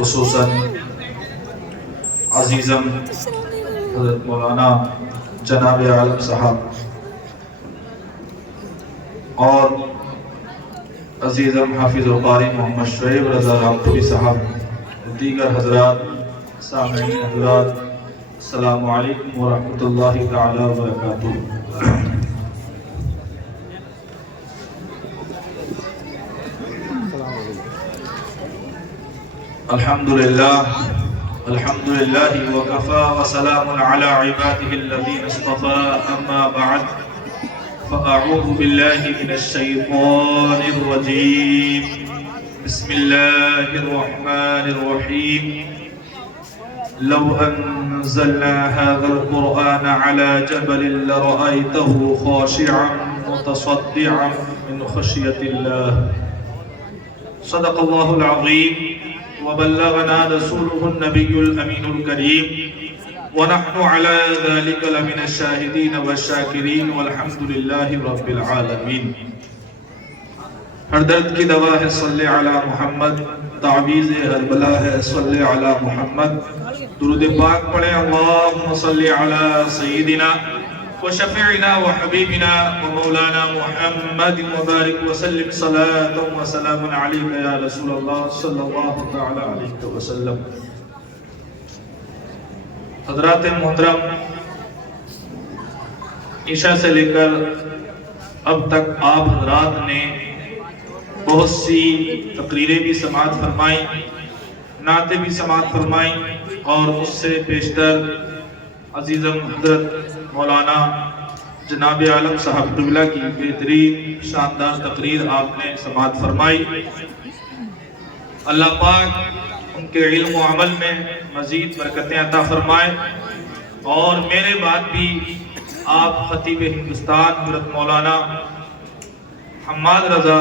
خصوصاً عزیزم حضرت مولانا جناب عالم صاحب اور عزیزم حافظ و قاری محمد شعیب رضا رامپوری صاحب، دیگر حضرات، سامعین حضرات، السلام علیکم ورحمۃ اللہ تعالی وبرکاتہ۔ الحمدللہ وکفا وسلام علی عباده الذین اصطفى، اما بعد فاعوذ باللہ من الشیطان الرجیم، بسم اللہ الرحمن الرحیم۔ لو انزلنا هذا القرآن على جبل لرأيته خاشعا متصدعا من خشیۃ اللہ۔ صدق اللہ العظیم وبلغنا رسوله النبی الامین الکریم، ونحن على ذلك لمن الشاہدین والشاکرین والحمد للہ رب العالمین۔ ہر درد کی دوا ہے صلی علی محمد، تعویذ ہر بلا ہے صلی علی محمد۔ درود پاک پڑھیں اللہم صلی علی سیدنا وشفیعنا وحبیبنا ومولانا محمد وبارک وسلم صلاة وسلام علیک یا رسول اللہ صلی اللہ تعالی علیہ وسلم۔ حضرات محترم، عشاء سے لے کر اب تک آپ حضرات نے بہت سی تقریریں بھی سماعت فرمائیں، نعتیں بھی سماعت فرمائیں، اور اس سے پیشتر عزیزم حضرت مولانا جناب عالم صاحب قبلہ کی بہترین شاندار تقریر آپ نے سماعت فرمائی۔ اللہ پاک ان کے علم و عمل میں مزید برکتیں عطا فرمائے، اور میرے بعد بھی آپ خطیب ہندوستان حضرت مولانا حماد رضا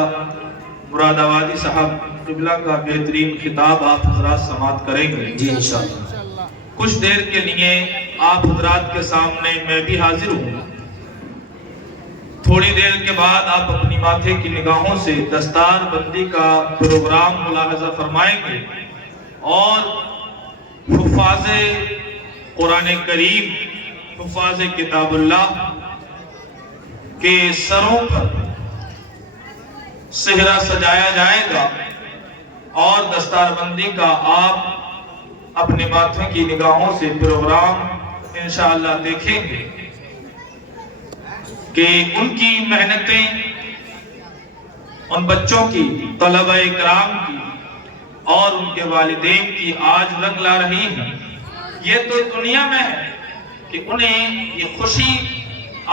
مراد آبادی صاحب قبلہ کا بہترین خطاب آپ حضرات سماعت کریں گے جی انشاءاللہ۔ کچھ دیر کے لیے آپ حضرات کے سامنے میں بھی حاضر ہوں۔ تھوڑی دیر کے بعد آپ اپنی ماتھے کی نگاہوں سے دستار بندی کا پروگرام ملاحظہ فرمائیں گے، اور حفاظ قرآن کریم، حفاظ کتاب اللہ کے سروں پر صحرا سجایا جائے گا، اور دستار بندی کا آپ اپنے ماتھے کی نگاہوں سے پروگرام انشاءاللہ دیکھیں گے کہ ان کی محنتیں، ان بچوں کی، طلبہ اکرام کی اور ان کے والدین کی آج رنگ لا رہی ہیں۔ یہ تو دنیا میں ہے کہ انہیں یہ خوشی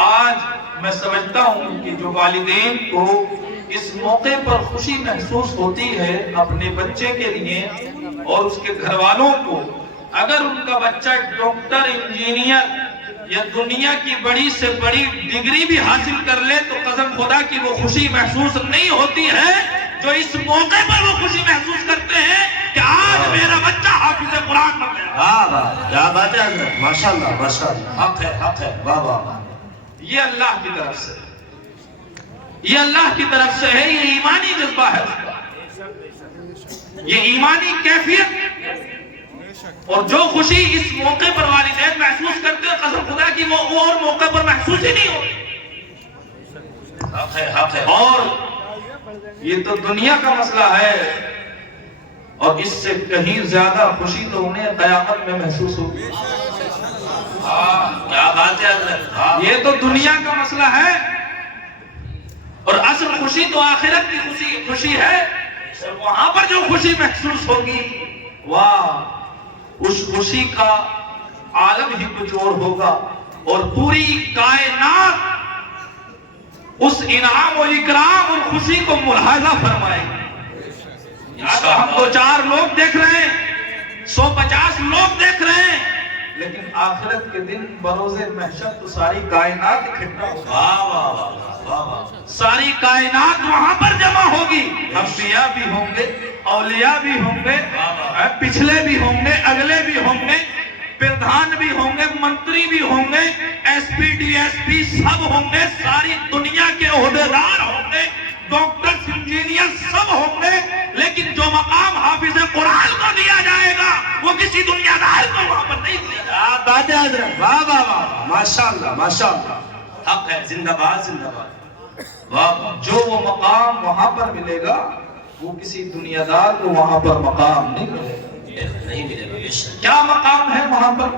آج میں سمجھتا ہوں کہ جو والدین کو اس موقع پر خوشی محسوس ہوتی ہے اپنے بچے کے لیے اور اس کے گھر والوں کو، اگر ان کا بچہ ڈاکٹر، انجینئر یا دنیا کی بڑی سے بڑی ڈگری بھی حاصل کر لے تو قسم خدا کی وہ خوشی محسوس نہیں ہوتی ہے جو اس موقع پر وہ خوشی محسوس کرتے ہیں کہ آج میرا بچہ حافظ قرآن بن گیا۔ کیا بات ہے حضرت، ماشاءاللہ ماشاءاللہ، حق ہے حق ہے، واہ واہ۔ یہ اللہ کی طرف سے، یہ اللہ کی طرف سے ہے، یہ ایمانی جذبہ ہے اس کا، یہ ایمانی کیفیت، اور جو خوشی اس موقع پر والدین محسوس کرتے ہیں قسم خدا کی وہ اور موقع پر محسوس ہی نہیں ہوتی۔ حق ہے، اور یہ تو دنیا کا مسئلہ ہے، اور اس سے کہیں زیادہ خوشی تو انہیں قیامت میں محسوس ہوگی۔ کیا بات ہے حضرت، یہ تو دنیا کا مسئلہ ہے، اور اصل خوشی تو آخرت کی خوشی ہے، اور وہاں پر جو خوشی محسوس ہوگی واہ، اس خوشی کا عالم ہی کچھ اور ہوگا، اور پوری کائنات اس انعام و اکرام اور خوشی کو ملاحظہ فرمائے گی۔ ہم تو 4 لوگ دیکھ رہے ہیں، 150 لوگ دیکھ رہے ہیں، لیکن آخرت کے دن بروز محشر تو ساری کائنات اکٹھا ہوگی، ساری کائنات وہاں پر جمع ہوگی، انبیاء بھی ہوں گے، اولیاء بھی ہوں گے، پچھلے بھی ہوں گے، اگلے بھی ہوں گے، پردھان بھی ہوں گے، منتری بھی ہوں گے، S P D S P سب ہوں گے، ساری دنیا کے عہدیدار ہوں گے، ڈاکٹر انجینئر سب ہوں گے، لیکن جو مقام حافظ قرآن کو دیا جائے کسی دنیا دار کو وہاں پر نہیں ملے گا. بات ہے حضرت. واہ واہ واہ, ماشاءاللہ ماشاءاللہ. حق ہے, زندہ باد زندہ باد. واہ, جو وہ مقام وہاں پر ملے گا وہ کسی دنیا دار کو وہاں پر مقام نہیں ملے گا. نہیں ملے گا بے شک. کیا مقام ہے وہاں پر؟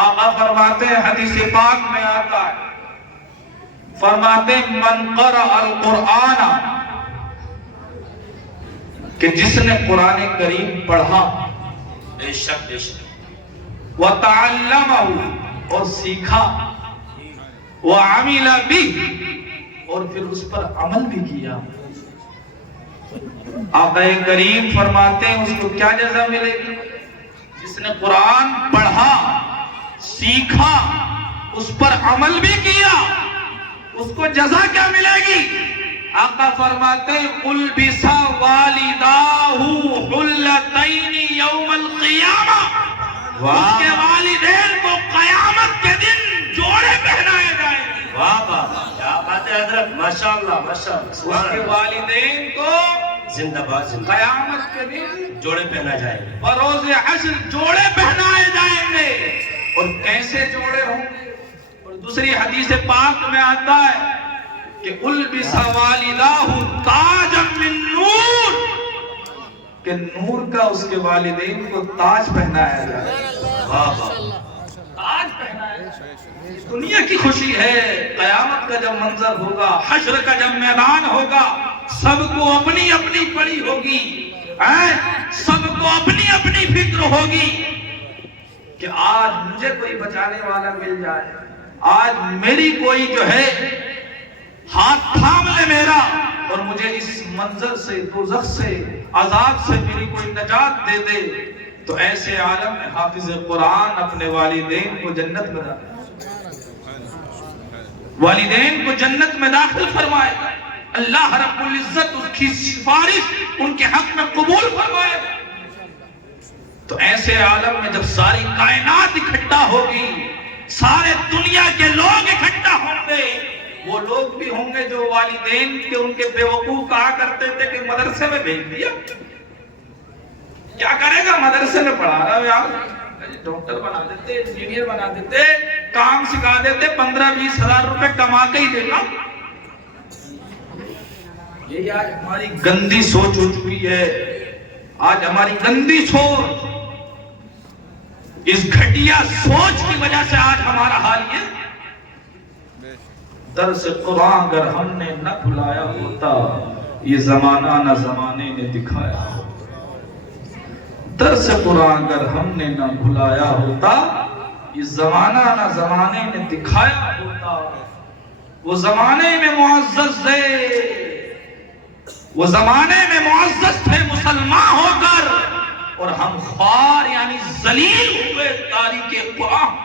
آقا فرماتے ہیں, حدیث پاک میں آتا ہے, فرماتے ہیں من قرأ القرآن, کہ جس نے قرآن کریم پڑھا, بے شک بے شک, وَتَعَلَّمَهُ, اور سیکھا, وَعَمِلَ بِهِ, اور پھر اس پر عمل بھی کیا. آقا کریم فرماتے ہیں اس کو کیا جزا ملے گی؟ جس نے قرآن پڑھا, سیکھا, اس پر عمل بھی کیا, اس کو جزا کیا ملے گی؟ آقا فرماتے ہیں البس والداہ حلتین یوم القیامہ, اس کے والدین کو قیامت کے دن جوڑے پہنائے جائیں گے. واہ واہ, کیا بات ہے حضرت, ماشاءاللہ ماشاءاللہ. اس کے والدین کو زندہ باد زندہ, قیامت کے دن جوڑے پہنا جائیں گے, بروز حشر جوڑے پہنائے جائیں گے. اور کیسے جوڑے ہوں گے؟ اور دوسری حدیث پاک میں آتا ہے کہ البس والداہ تاجا من نور, کہ نور کا اس کے والدین کو تاج پہنایا جائے. واہ واہ, تاج پہنایا جائے. دنیا کی خوشی ہے, قیامت کا جب منظر ہوگا, حشر کا جب میدان ہوگا, سب کو اپنی اپنی پڑی ہوگی, سب کو اپنی اپنی فکر ہوگی کہ آج مجھے کوئی بچانے والا مل جائے, آج میری کوئی جو ہے ہاتھ تھام لے میرا, اور مجھے اس منظر سے, دوزخ سے, عذاب سے میری کوئی نجات دے دے. تو ایسے عالم میں حافظ قرآن اپنے والدین کو جنت میں والدین کو جنت میں داخل فرمائے. اللہ رب العزت اس کی سفارش ان کے حق میں قبول فرمائے. تو ایسے عالم میں جب ساری کائنات اکٹھا ہوگی, سارے دنیا کے لوگ اکٹھا ہوں گے, وہ لوگ بھی ہوں گے جو والدین کے ان کے بیوقوف کہا کرتے تھے کہ مدرسے میں بھیج دیا, کیا کرے گا, مدرسے میں پڑھا رہا ہے یار, ڈاکٹر بنا دیتے, انجینئر بنا دیتے, کام سکھا دیتے, 15-20 ہزار روپے کما کے ہی دے گا. یہ آج ہماری گندی سوچ ہو چکی ہے. آج ہماری گندی سوچ, اس گھٹیا سوچ کی وجہ سے آج ہمارا حال یہ. درس قرآن اگر ہم نے نہ بھلایا ہوتا, یہ زمانہ نہ زمانے نے دکھایا ہوتا. درس قرآن اگر ہم نے نہ بھلایا ہوتا, یہ زمانہ نہ زمانے نے دکھایا ہوتا. وہ زمانے میں معزز تھے, وہ زمانے میں معزز تھے مسلمان ہو کر, اور ہم خوار یعنی ذلیل ہوئے تاریخ قرآن.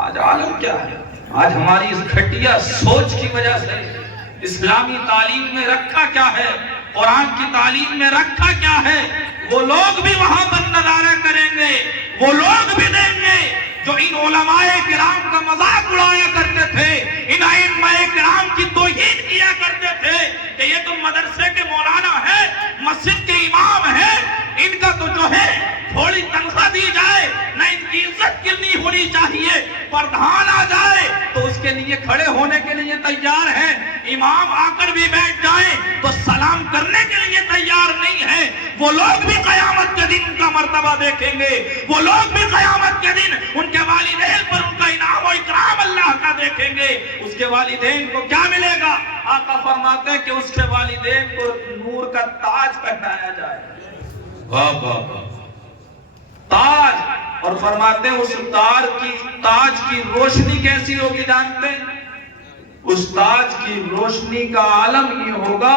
آج عالم کیا ہے, آج ہماری اس گھٹیا سوچ کی وجہ سے اسلامی تعلیم میں رکھا کیا ہے, قرآن کی تعلیم میں رکھا کیا ہے. وہ لوگ بھی وہاں پر نظارہ کریں گے, وہ لوگ بھی دیں گے جو ان علماء کرام کا مذاق اڑایا کرتے تھے, ان ائمہ کرام کی توہین کیا کرتے تھے کہ یہ تو مدرسے کے مولانا ہے, مسجد کے امام ہے, ان کا تو جو ہے تھوڑی تنخواہ دی جائے, نہ ان کی عزت کرنی ہونی چاہیے, پردھان آ جائے تو اس کے لیے کھڑے ہونے کے لیے تیار ہے, امام آ کر بھی بیٹھ جائیں تو سلام کرنے کے لیے تیار نہیں ہے. وہ لوگ بھی قیامت کے دن ان کا مرتبہ دیکھیں گے, وہ لوگ بھی قیامت کے دن ان کے والدین پر ان کا انعام و اکرام اللہ کا دیکھیں گے. اس کے والدین کو کیا ملے گا؟ آقا فرماتے ہیں کہ اس کے والدین کو نور کا تاج پہنایا جائے. واہ واہ واہ, تاج. اور فرماتے ہیں اس تاج کی روشنی کیسی ہوگی جانتے ہیں؟ اس تاج کی روشنی کا عالم یہ ہوگا,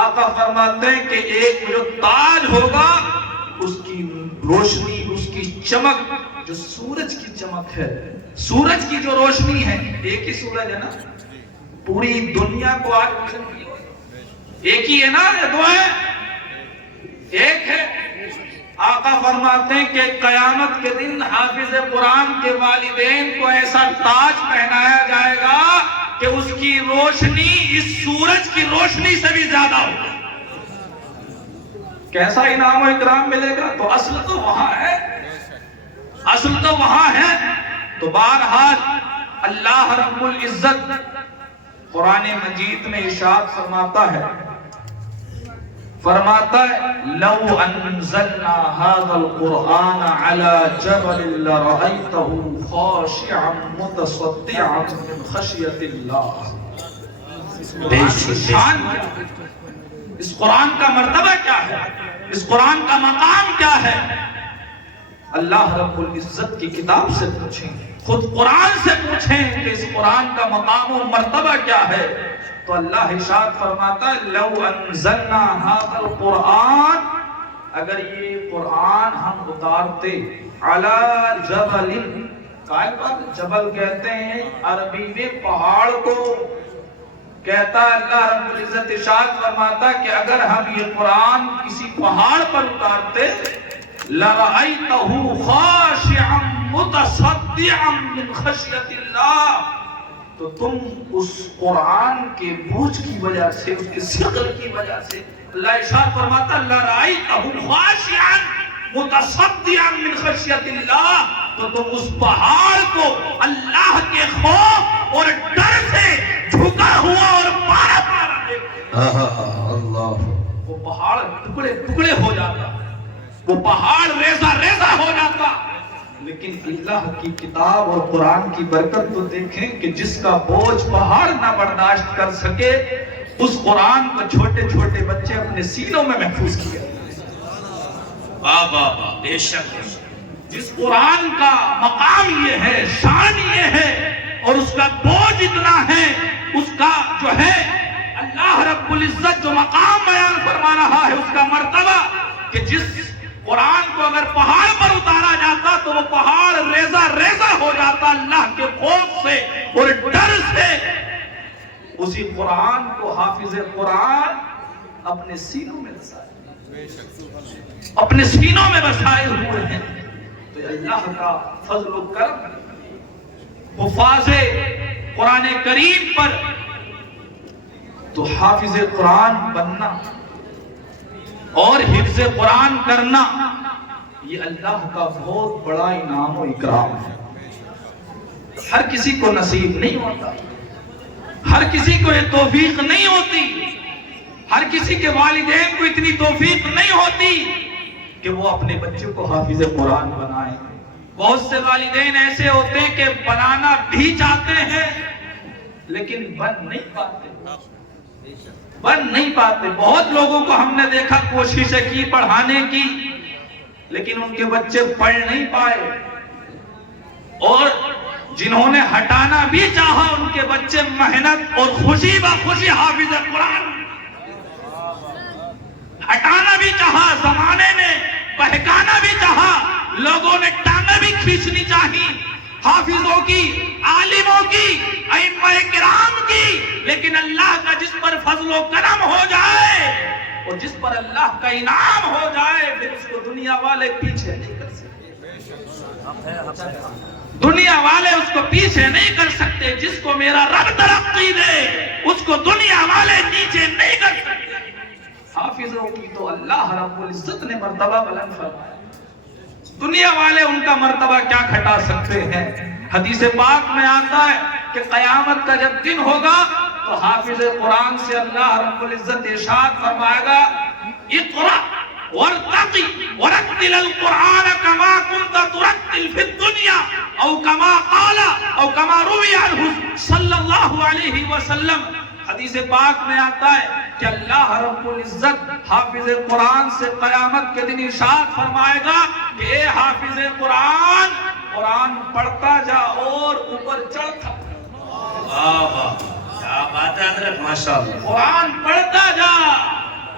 آقا فرماتے ہیں کہ ایک جو تاج ہوگا اس کی روشنی, اس کی چمک جو سورج کی چمک ہے, سورج کی جو روشنی ہے, ایک ہی سورج ہے نا, پوری دنیا کو آج روشن کی ایک ہی ہے نا, یہ دو ہے, ایک ہے. آقا فرماتے ہیں کہ قیامت کے دن حافظ قرآن کے والدین کو ایسا تاج پہنایا جائے گا کہ اس کی روشنی اس سورج کی روشنی سے بھی زیادہ ہوگی. کیسا انعام و اکرام ملے گا؟ تو اصل تو وہاں ہے، اصل تو وہاں ہے۔ تو بہرحال اللہ رب العزت قرآن مجید میں ارشاد فرماتا ہے لو انزلنا هذا القرآن على جبل لرأيته خاشعا متصدعا من خشية الله۔ اس قرآن کا مرتبہ کیا ہے؟ اس قرآن کا مقام کیا ہے؟ اللہ رب العزت کی کتاب سے پوچھیں، خود قرآن سے پوچھیں کہ اس قرآن کا مقام و مرتبہ کیا ہے۔ تو اللہ ارشاد فرماتا ہے لو انزلنا هذا القرآن، اگر یہ قرآن ہم اتارتے علی جبل، جبل کہتے ہیں عربی میں پہاڑ کو، کہتا اللہ رب العزت ارشاد فرماتا کہ اگر ہم یہ قرآن کسی پہاڑ پر اتارتے لَرَأَيْتَهُ خَاشِعًا مُتَصَدِّعًا مِنْ خَشْيَةِ اللَّهِ، تو تم اس قرآن کے بوجھ کی وجہ سے، اس کے ثقل کی وجہ سے، اللہ ارشاد فرماتا لَرَأَيْتَهُ خَاشِعًا مُتَصَدِّعًا مِنْ خَشْيَةِ اللَّهِ، تو تم اس پہاڑ کو اللہ کے خوف اور ڈر سے جھکا ہوا اور پارا پارا دیکھتے، اللہ، وہ پہاڑ ٹکڑے ٹکڑے ہو جاتا، وہ پہاڑ ریزہ ریزہ ہو جاتا۔ لیکن اللہ کی کتاب اور قرآن کی برکت تو دیکھیں کہ جس کا بوجھ پہاڑ نہ برداشت کر سکے، اس قرآن کو چھوٹے چھوٹے بچے اپنے سینوں میں محفوظ کیا۔ واہ واہ واہ، بے شک۔ جس قرآن کا مقام یہ ہے، شان یہ ہے، اور اس کا بوجھ اتنا ہے، اس کا جو ہے اللہ رب العزت جو مقام بیان فرما رہا ہے، اس کا مرتبہ، کہ جس قرآن کو اگر پہاڑ پر اتارا جاتا تو وہ پہاڑ ریزہ ریزہ ہو جاتا اللہ کے خوف سے اور ڈر سے۔ اسی قرآن کو حافظ قرآن اپنے سینوں میں بسائے، اپنے سینوں میں بسائے ہوئے ہیں۔ تو اللہ کا فضل و کرم حفاظ قرآن کریم پر، تو حافظ قرآن بننا اور حفظ قرآن کرنا یہ اللہ کا بہت بڑا انعام و اکرام ہے۔ ہر کسی کو نصیب نہیں ہوتا، ہر کسی کو یہ توفیق نہیں ہوتی، ہر کسی کے والدین کو اتنی توفیق نہیں ہوتی کہ وہ اپنے بچوں کو حافظ قرآن بنائیں۔ بہت سے والدین ایسے ہوتے ہیں کہ بنانا بھی چاہتے ہیں لیکن بن نہیں پاتے۔ بہت لوگوں کو ہم نے دیکھا کوششیں کی پڑھانے کی، لیکن ان کے بچے پڑھ نہیں پائے، اور جنہوں نے ہٹانا بھی چاہا ان کے بچے محنت اور خوشی بخوشی حافظ قرآن، ہٹانا بھی چاہا زمانے نے، بہکانا بھی چاہا، لوگوں نے ٹانگیں بھی کھینچنی چاہی حافظوں کی، عالموں کی، ائمہ کرام کی، لیکن اللہ کا جس پر فضل و کرم ہو جائے اور جس پر اللہ کا انعام ہو جائے، پھر اس کو دنیا والے پیچھے نہیں کر سکتے، دنیا والے اس کو پیچھے نہیں کر سکتے۔ جس کو میرا رب ترقی دے اس کو دنیا والے نیچے نہیں کر سکتے۔ حافظوں کی تو اللہ رب العزت نے مرتبہ بلند فرمایا، دنیا والے ان کا مرتبہ کیا گھٹا سکتے ہیں۔ حدیث پاک میں آتا ہے کہ قیامت کا جب دن ہوگا تو حافظ قرآن سے اللہ رب العزت ارشاد فرمائے گا اقرأ وارتقی ورتل القرآن کما کنت ترتل فی الدنیا او کما قال او کما روی عنہ صلی اللہ علیہ وسلم۔ حدیث پاک میں آتا ہے کہ اللہ رب العزت حافظ قرآن سے قیامت کے دن ارشاد فرمائے گا کہ اے حافظ قرآن، قرآن پڑھتا جا اور اوپر چڑھتا جا۔ واہ واہ، کیا بات ہے حضرت، ماشاءاللہ۔ قرآن پڑھتا جا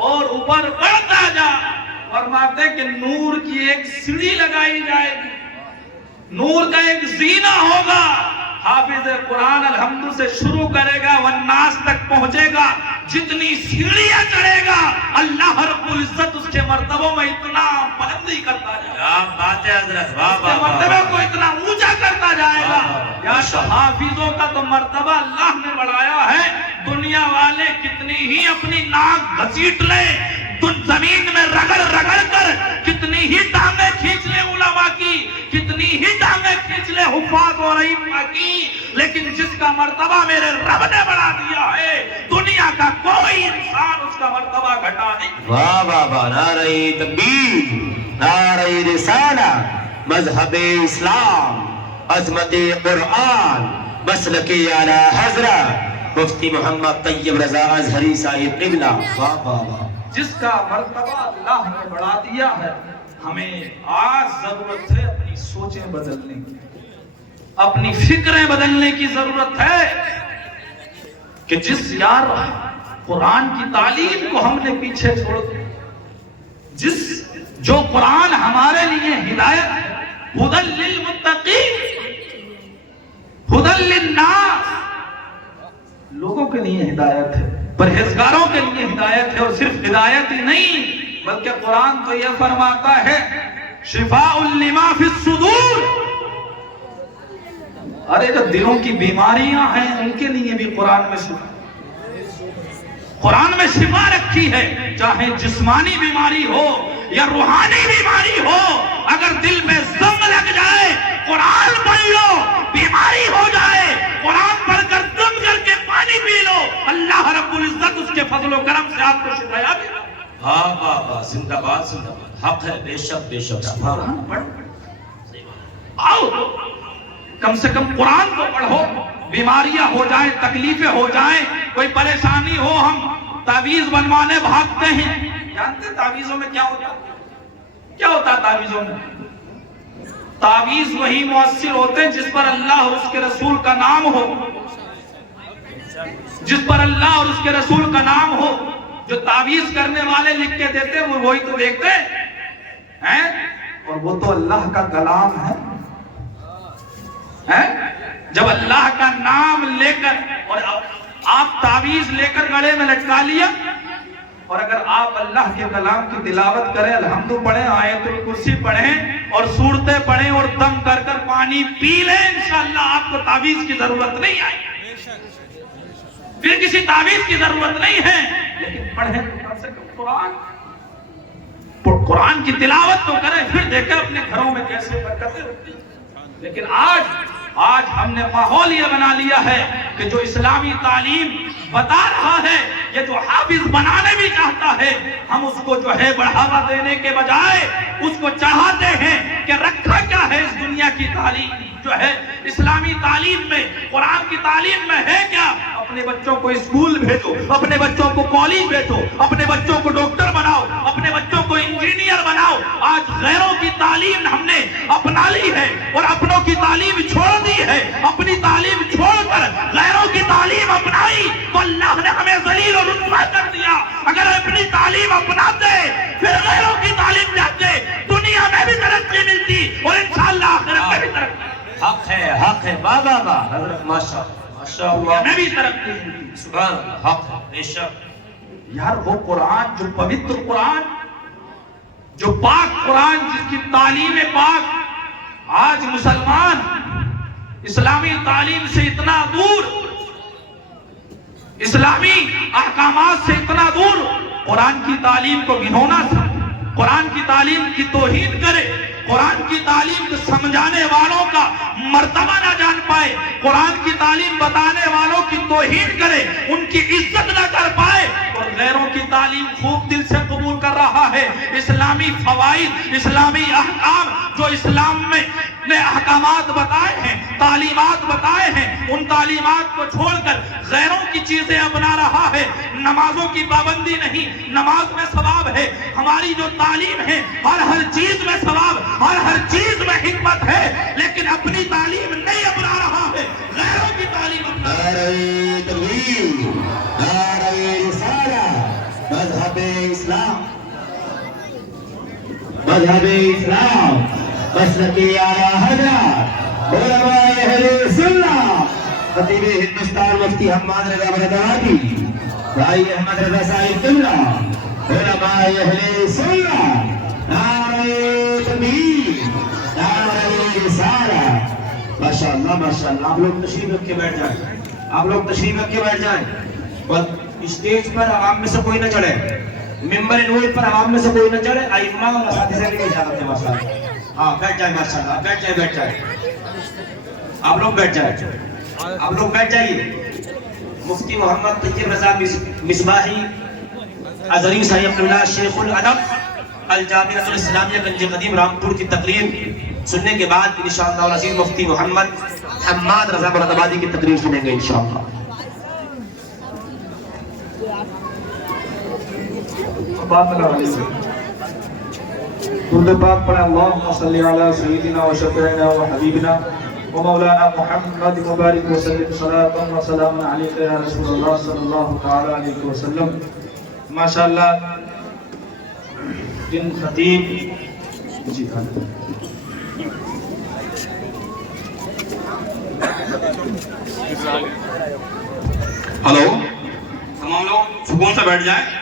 اور اوپر بڑھتا جا۔ فرماتے کہ نور کی ایک سیڑھی لگائی جائے گی، نور کا ایک زینہ ہوگا، حافظ قرآن الحمد سے شروع کرے گا والناس تک پہنچے گا، جتنی سیڑھیاں چڑھے گا اللہ رب العزت اس کے مرتبوں میں اتنا بلندی کرتا جائے گا، کیا بات ہے حضرت، واہ اس کے واہ مرتبے واہ، کو اتنا اونچا کرتا جائے گا۔ یا تو حافظوں کا تو مرتبہ اللہ نے بڑھایا ہے، دنیا والے کتنی ہی اپنی ناک گھسیٹ لیں، زمین میں رگڑ رگڑ کر کتنی ہی ٹانگیں کھینچ لے علماء کی، کتنی ہی ٹانگیں کھینچ لے حفاظ اور ائمہ کی، لیکن جس کا مرتبہ میرے رب نے بڑھا دیا ہے، دنیا کا کوئی انسان اس کا مرتبہ گھٹا نہیں۔ واہ واہ واہ، نعرہ تکبیر، نعرہ رسالہ، مذہب اسلام، عظمت قرآن، مسلک اعلی حضرت مفتی محمد طیب رضا ازہری صاحب قبلہ۔ واہ واہ واہ، جس کا مرتبہ اللہ نے بڑھا دیا ہے، ہمیں آج ضرورت ہے اپنی سوچیں بدلنے کی، اپنی فکریں بدلنے کی ضرورت ہے کہ جس یار قرآن کی تعلیم کو ہم نے پیچھے چھوڑ دیا، جو قرآن ہمارے لیے ہدایت ہے، ہدی للمتقین، ہدی للناس، لوگوں کے لیے ہدایت ہے، پرہیزگاروں کے لیے ہدایت ہے، اور صرف ہدایت ہی نہیں بلکہ قرآن تو یہ فرماتا ہے شفاء لما فی الصدور، ارے جو دلوں کی بیماریاں ہیں ان کے لیے بھی قرآن میں شفا، قرآن میں شفا رکھی ہے، چاہے جسمانی بیماری ہو یا روحانی بیماری ہو، اگر دل میں زنگ لگ جائے قرآن پڑھ لو، بیماری ہو جائے قرآن پڑھ کر دم کر کے پانی پی لو، اللہ رب العزت اس کے فضل و کرم سے آپ کو شفا دے گا۔ واہ واہ واہ، زندہ باد زندہ باد، حق ہے، بے شک بے شک، قرآن پڑھ، آؤ کم سے کم قرآن کو پڑھو، بیماریاں ہو جائیں، تکلیفیں ہو جائیں، کوئی پریشانی ہو، ہم تعویذ بنوانے بھاگتے ہیں، جانتے ہیں تعویذوں میں کیا ہوتا ہے؟ کیا ہوتا ہے تعویذوں میں؟ تعویذ وہی مؤثر ہوتے ہیں جس پر اللہ اور اس کے رسول کا نام ہو، جس پر اللہ اور اس کے رسول کا نام ہو، جو تعویذ کرنے والے لکھ کے دیتے ہیں وہ وہی تو دیکھتے ہیں، اور وہ تو اللہ کا کلام ہے۔ جب اللہ کا نام لے کر اور آپ تعویذ لے کر گلے میں لٹکا لیا، اور اگر آپ اللہ کے کلام کی تلاوت کریں، الحمد پڑھیں، آیت الکرسی پڑھیں اور سورتیں پڑھیں اور دم کر کر پانی پی لیں، انشاءاللہ آپ کو تعویذ کی ضرورت نہیں آئے، پھر کسی تعویذ کی ضرورت نہیں ہے، لیکن پڑھیں تو کم سے کم قرآن کی تلاوت تو کریں، پھر دیکھیں اپنے گھروں میں کیسے برکتیں ہوتی ہیں۔ لیکن آج ہم نے ماحول یہ بنا لیا ہے کہ جو اسلامی تعلیم بتا رہا ہے، یہ جو حافظ بنانے بھی چاہتا ہے، ہم اس کو جو ہے بڑھاوا دینے کے بجائے اس کو چاہتے ہیں کہ رکھا کیا ہے اس دنیا کی تعلیم جو ہے اسلامی تعلیم میں، قرآن کی تعلیم میں ہے کیا؟ اپنے بچوں کو اسکول بھیجو، اپنے بچوں کو کالج بھیجو، اپنے بچوں کو ڈاکٹر بناؤ، اپنے بچوں کو انجینئر بناؤ۔ آج غیروں کی تعلیم ہم نے اپنا لی ہے اور اپنوں کی تعلیم چھوڑ دی ہے، اپنی تعلیم چھوڑ کر غیروں کی تعلیم اپنائی تو اللہ نے ہمیں ذلیل اور رسوا کر دیا۔ اگر اپنی تعلیم اپناتے پھر غیروں کی تعلیم جاتے، دنیا میں بھی ترقی ملتی اور انشاءاللہ آخرت میں بھی ترقی۔ حق ہے، واہ واہ واہ، حضرت ماشاءاللہ میں بھی ترقی ملتی، سبحان اللہ، حق ہے، بے شک۔ یار وہ قرآن جو پوتر قرآن، جو پاک قرآن، جس کی تعلیم پاک، آج مسلمان اسلامی تعلیم سے اتنا دور، اسلامی احکامات سے اتنا دور، قرآن کی تعلیم کو گھنونا تھا، قرآن کی تعلیم کی توہین کرے، قرآن کی تعلیم کو سمجھانے والوں کا مرتبہ نہ جان پائے، قرآن کی تعلیم بتانے والوں کی توہین کرے، ان کی عزت نہ کر پائے، اور غیروں کی تعلیم خوب دل سے قبول کر رہا ہے۔ اسلامی فوائد، اسلامی احکام جو اسلام میں نے احکامات بتائے ہیں، تعلیمات بتائے ہیں، ان تعلیمات کو چھوڑ کر غیروں کی چیزیں اپنا رہا ہے۔ نمازوں کی پابندی نہیں، نماز میں ثواب ہے، ہماری جو تعلیم ہے ہر چیز میں ثواب، ہر چیز میں حکمت ہے، لیکن اپنی تعلیم نہیں اپنا رہا ہے، غیروں کی تعلیم اپنا رہا ہے۔ نعرہ تکبیر، نعرہ رسالہ، مذہب اسلام، مذہب اسلام، مسلک اعلی حضرت علماء اہل سنت، خطیب ہندوستان مفتی حماد رضا بردوادی، بھائی احمد رضا صاحب قبلہ، علماء اہل سنت، نعرہ تکبیر، نعرہ رسالہ۔ ماشاءاللہ ماشاءاللہ، آپ لوگ تشریف رکھ کے بیٹھ جائیں، آپ لوگ تشریف رکھ کے بیٹھ جائیں، اور اسٹیج پر عوام میں سے کوئی نہ چڑھے، ممبر نور پر عوام میں سے کوئی نہ چڑھے، ائمہ اور اساتذہ کی اجازت ہے ماشاءاللہ. ہاں بیٹھ جائیں ماشاءاللہ، بیٹھ جائیں آپ لوگ بیٹھ جائیے. مفتی محمد طیب رضا مصباحی ازہری صاحب اللہ شیخ الادب الجامعہ الاسلامیہ گنج قدیم رامپور کی تقریر سننے کے بعد انشاءاللہ العزیز مفتی محمد حماد رضا مرادآبادی کی تقریر سنیں گے انشاءاللہ. درود پاک پڑھیں. اللہم صلی علی سیدنا و شفیعنا و حبیبنا و مولانا محمد مبارک وسلم صلاۃ و سلام علیک یا رسول اللہ صلی اللہ تعالی علیہ وسلم. ماشاءاللہ دن خطیب ہلو تمام لوگ سکون سے بیٹھ جائیں.